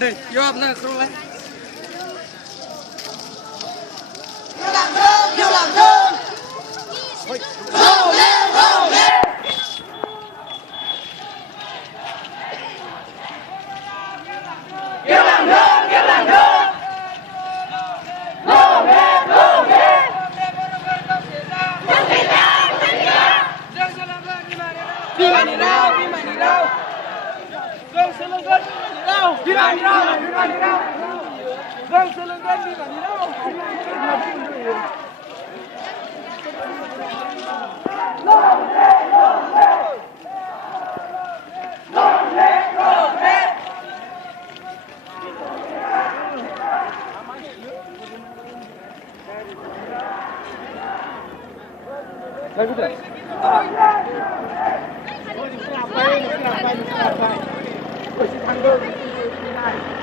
Đây, vô ập nè, không lấy. Vô làm thương. Râu lên, râu lên. Vô làm thương, vô làm thương. Râu lên, râu lên. Dân Việt Nam, dân Việt Nam. Đi mà đi đâu, đi mà đi đâu. Dân sẽ lên gần, đi đâu. Đi mà đi đâu, đi mà đi đâu. Dân sẽ lên gần, đi mà đi đâu. Đây cái gì? Mesti sampai, mesti sampai. Mesti sampai.